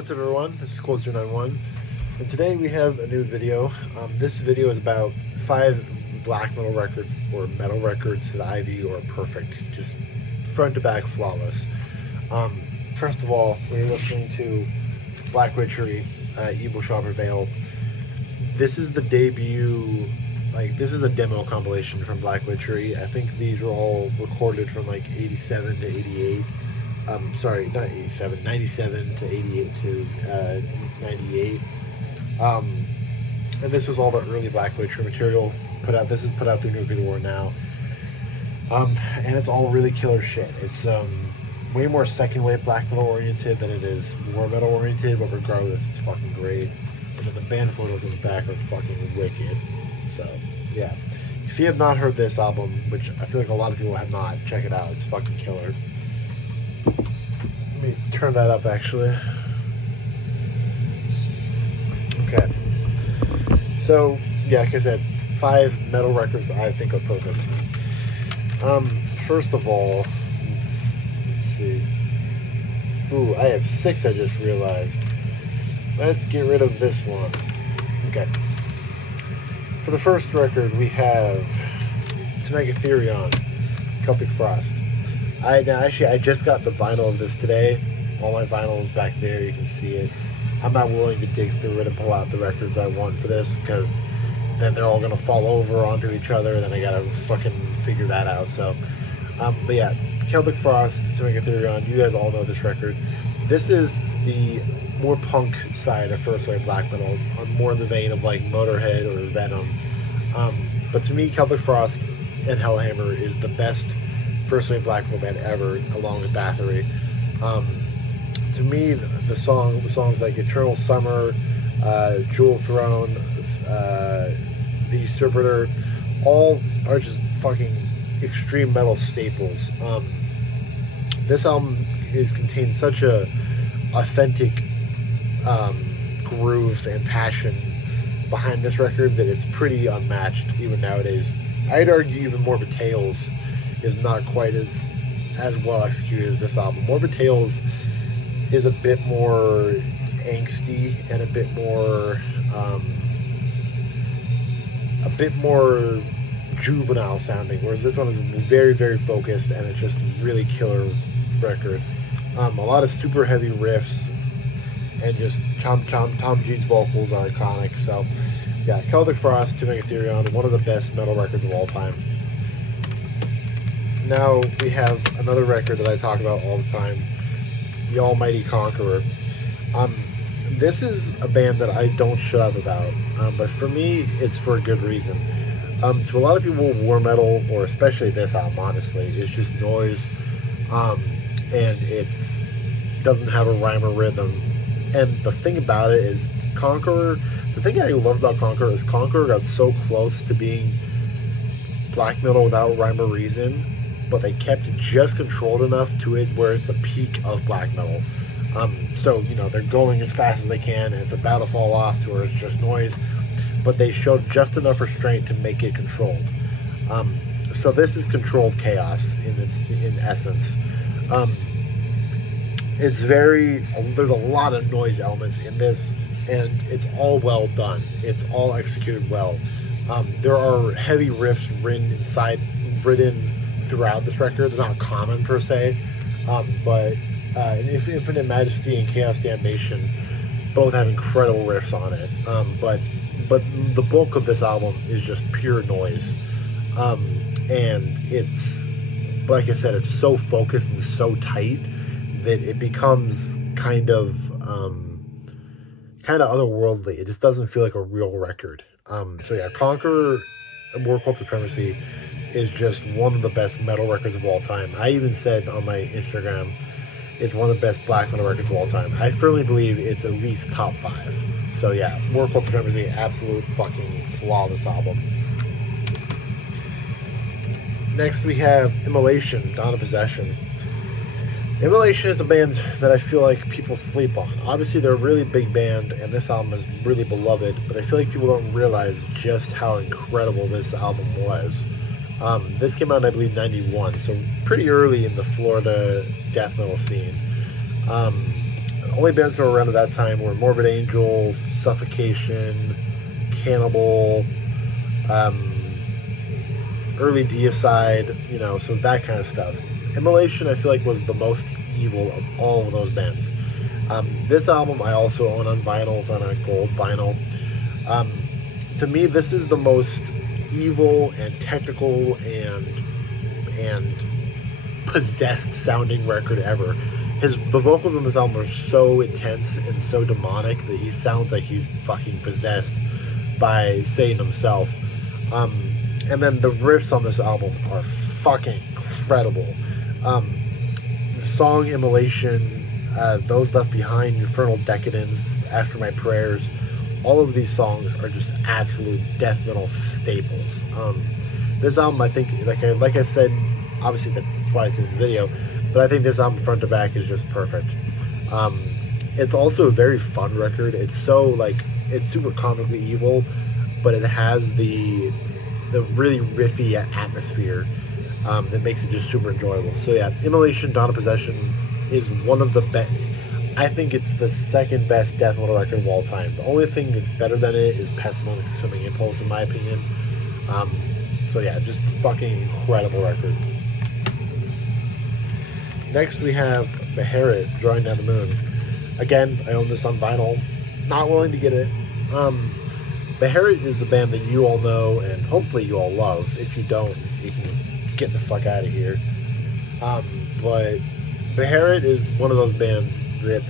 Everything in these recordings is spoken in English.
What's up everyone, this is Cold091 and today we have a new video. This video is about 5 black metal records or metal records that I view are perfect, just front to back flawless. First of all, we're listening to Black Witchery, Evil Shall Prevail. This is the debut, this is a demo compilation from Black Witchery. I think these were all recorded from 87 to 88. Sorry, not 87, 97 to 88 to 98. And this was all the early Black Witcher material put out. This is put out through Nuclear War now. And it's all really killer shit. It's way more second wave black metal oriented than it is war metal oriented, but regardless, it's fucking great. And then the band photos in the back are fucking wicked. So, yeah. If you have not heard this album, which I feel like a lot of people have not, check it out. It's fucking killer. Let me turn that up actually. Okay. So, yeah, like I said, 5 metal records that I think are perfect. First of all, let's see. Ooh, I have 6 I just realized. Let's get rid of this one. Okay. For the first record, we have To Megatherion, Celtic Frost. I just got the vinyl of this today. All my vinyl is back there, you can see it. I'm not willing to dig through it and pull out the records I want for this, because then they're all going to fall over onto each other, and then I gotta fucking figure that out. So, but yeah, Celtic Frost, To Megatherion, you guys all know this record. This is the more punk side of first wave black metal, more in the vein of like Motorhead or Venom. But to me, Celtic Frost and Hellhammer is the best first wave black metal band ever, along with Bathory. To me, the songs like Eternal Summer, Jewel Throne, The Usurpator, all are just fucking extreme metal staples. This album contains such a authentic groove and passion behind this record that it's pretty unmatched even nowadays. I'd argue even Morbid Tales is not quite as well executed as this album. Morbid Tales is a bit more angsty and a bit more juvenile sounding, whereas this one is very, very focused, and it's just a really killer record. A lot of super heavy riffs, and just Tom G's vocals are iconic. So yeah, Celtic Frost, To Megatherion, one of the best metal records of all time. Now we have another record that I talk about all the time, The Almighty Conqueror. This is a band that I don't shut up about, but for me, it's for a good reason. To a lot of people, war metal, or especially this album, honestly, is just noise, and it's doesn't have a rhyme or rhythm. And the thing about it is, Conqueror, the thing I love about Conqueror is Conqueror got so close to being black metal without rhyme or reason, but they kept it just controlled enough to it where it's the peak of black metal. So, you know, they're going as fast as they can, and it's about to fall off to where it's just noise, but they showed just enough restraint to make it controlled. So this is controlled chaos in essence. There's a lot of noise elements in this, and it's all well done. It's all executed well. There are heavy riffs written throughout this record. They're not common per se, but Infinite Majesty and Chaos Damnation both have incredible riffs on it. But the bulk of this album is just pure noise, and it's, like I said, it's so focused and so tight that it becomes kind of otherworldly. It just doesn't feel like a real record. So yeah, Conqueror, War Cult Supremacy is just one of the best metal records of all time. I even said on my Instagram, it's one of the best black metal records of all time. I firmly believe it's at least top 5. So yeah, War Cult Supremacy, absolute fucking flawless album. Next we have Immolation, Dawn of Possession. Immolation is a band that I feel like people sleep on. Obviously, they're a really big band, and this album is really beloved, but I feel like people don't realize just how incredible this album was. This came out, I believe, 91, so pretty early in the Florida death metal scene. only bands that were around at that time were Morbid Angel, Suffocation, Cannibal, early Deicide, so that kind of stuff. Immolation, I feel like, was the most evil of all of those bands. This album I also own on vinyl, on a gold vinyl. To me, this is the most evil and technical and possessed sounding record ever. The vocals on this album are so intense and so demonic that he sounds like he's fucking possessed by Satan himself. And then the riffs on this album are fucking incredible. The song Immolation, Those Left Behind, Infernal Decadence, After My Prayers, all of these songs are just absolute death metal staples. This album, I think, like I said, obviously that's why I said in the video, but I think this album front to back is just perfect. It's also a very fun record. It's it's super comically evil, but it has the really riffy atmosphere that makes it just super enjoyable. So yeah, Immolation, Dawn of Possession is one of the best. I think it's the second best death metal record of all time. The only thing that's better than it is Pestilence, Consuming Impulse, in my opinion. So yeah, just fucking incredible record. Next we have Beherit, Drawing Down the Moon. Again, I own this on vinyl. Not willing to get it. Beherit is the band that you all know and hopefully you all love. If you don't, you can get the fuck out of here. But Beherit is one of those bands that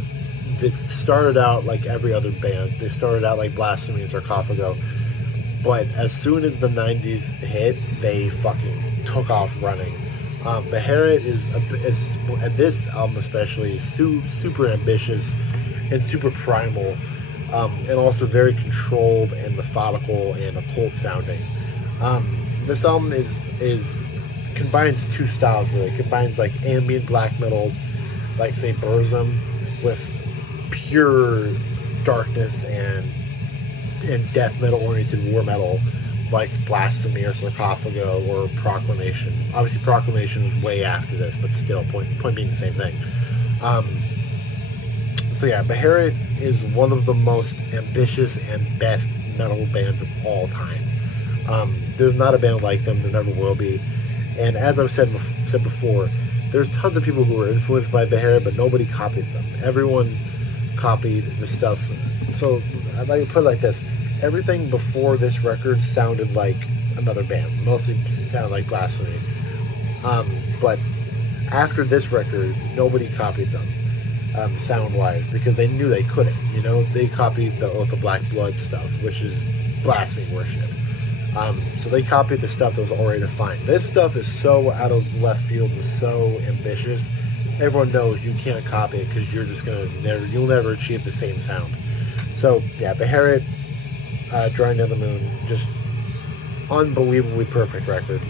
started out like every other band. They started out like Blasphemy and Sarcophago. But as soon as the 90s hit, they fucking took off running. Beherit is this album especially, is super ambitious and super primal, and also very controlled and methodical and occult sounding. This album combines two styles really. It combines like ambient black metal, like say Burzum, with pure darkness and death metal oriented war metal like Blasphemy or Sarcophago or Proclamation. Obviously Proclamation was way after this, but still, point being the same thing. So yeah, Beherit is one of the most ambitious and best metal bands of all time. There's not a band like them, there never will be. And as I've said before, there's tons of people who were influenced by Beherit, but nobody copied them. Everyone copied the stuff. So I'd like to put it like this. Everything before this record sounded like another band. Mostly sounded like Blasphemy. But after this record, nobody copied them, sound-wise, because they knew they couldn't. They copied the Oath of Black Blood stuff, which is blasphemy worship. So they copied the stuff that was already defined. This stuff is so out of left field and so ambitious. Everyone knows you can't copy it because you're just you'll never achieve the same sound. So yeah, Beherit, Drawing Down the Moon, just unbelievably perfect record.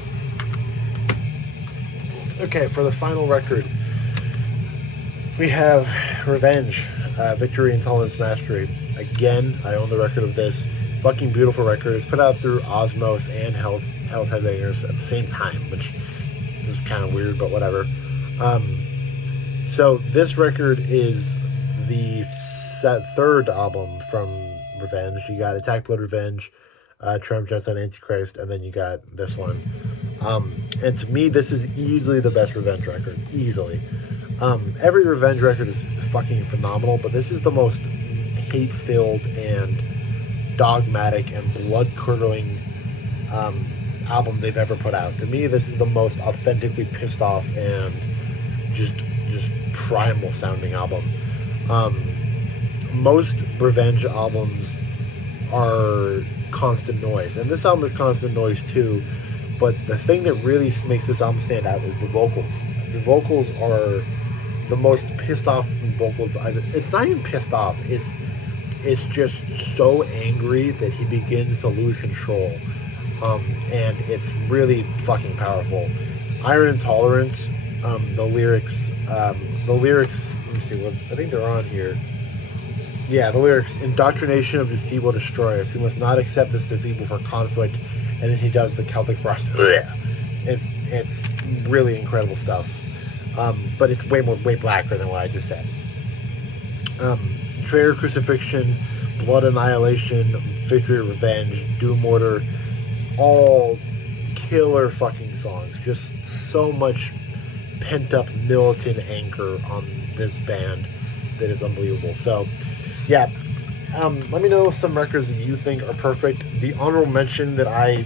Okay, for the final record, we have Revenge, Victory, Intolerance, Mastery. Again, I own the record of this. Fucking beautiful record. It's put out through Osmos and Hell's Headbangers at the same time, which is kind of weird, but whatever. So this record is the third album from Revenge. You got Attack, Blood, Revenge, Triumph, Genocide, Antichrist, and then you got this one. And to me, this is easily the best Revenge record. Easily. Every Revenge record is fucking phenomenal, but this is the most hate-filled and dogmatic and blood-curdling album they've ever put out. To me, this is the most authentically pissed off and just primal sounding album. Most Revenge albums are constant noise, and this album is constant noise too, but the thing that really makes this album stand out is the vocals. The vocals are the most pissed off vocals it's not even pissed off, it's just so angry that he begins to lose control, and it's really fucking powerful. Iron Intolerance, the lyrics, let me see, I think they're on here. Yeah, the lyrics: indoctrination of deceit will destroy us. We must not accept this defeat before conflict. And then he does the Celtic Frost. It's really incredible stuff. But it's way blacker than what I just said. Traitor Crucifixion, Blood Annihilation, Victory Revenge, Doom Order, all killer fucking songs. Just so much pent up militant anger on this band that is unbelievable. So, yeah, let me know some records that you think are perfect. The honorable mention that I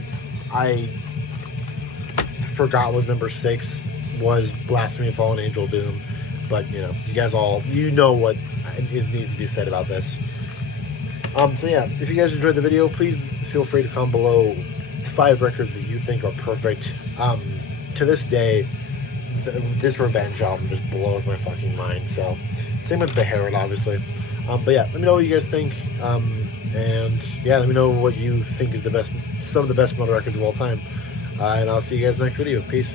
forgot was number 6 was Blasphemy of Fallen Angel Doom. But, you you guys all, what needs to be said about this. So yeah, if you guys enjoyed the video, please feel free to comment below 5 records that you think are perfect. To this day, this Revenge album just blows my fucking mind. So, same with The Herald, obviously. But yeah, let me know what you guys think. And yeah, let me know what you think is some of the best metal records of all time. And I'll see you guys next video. Peace.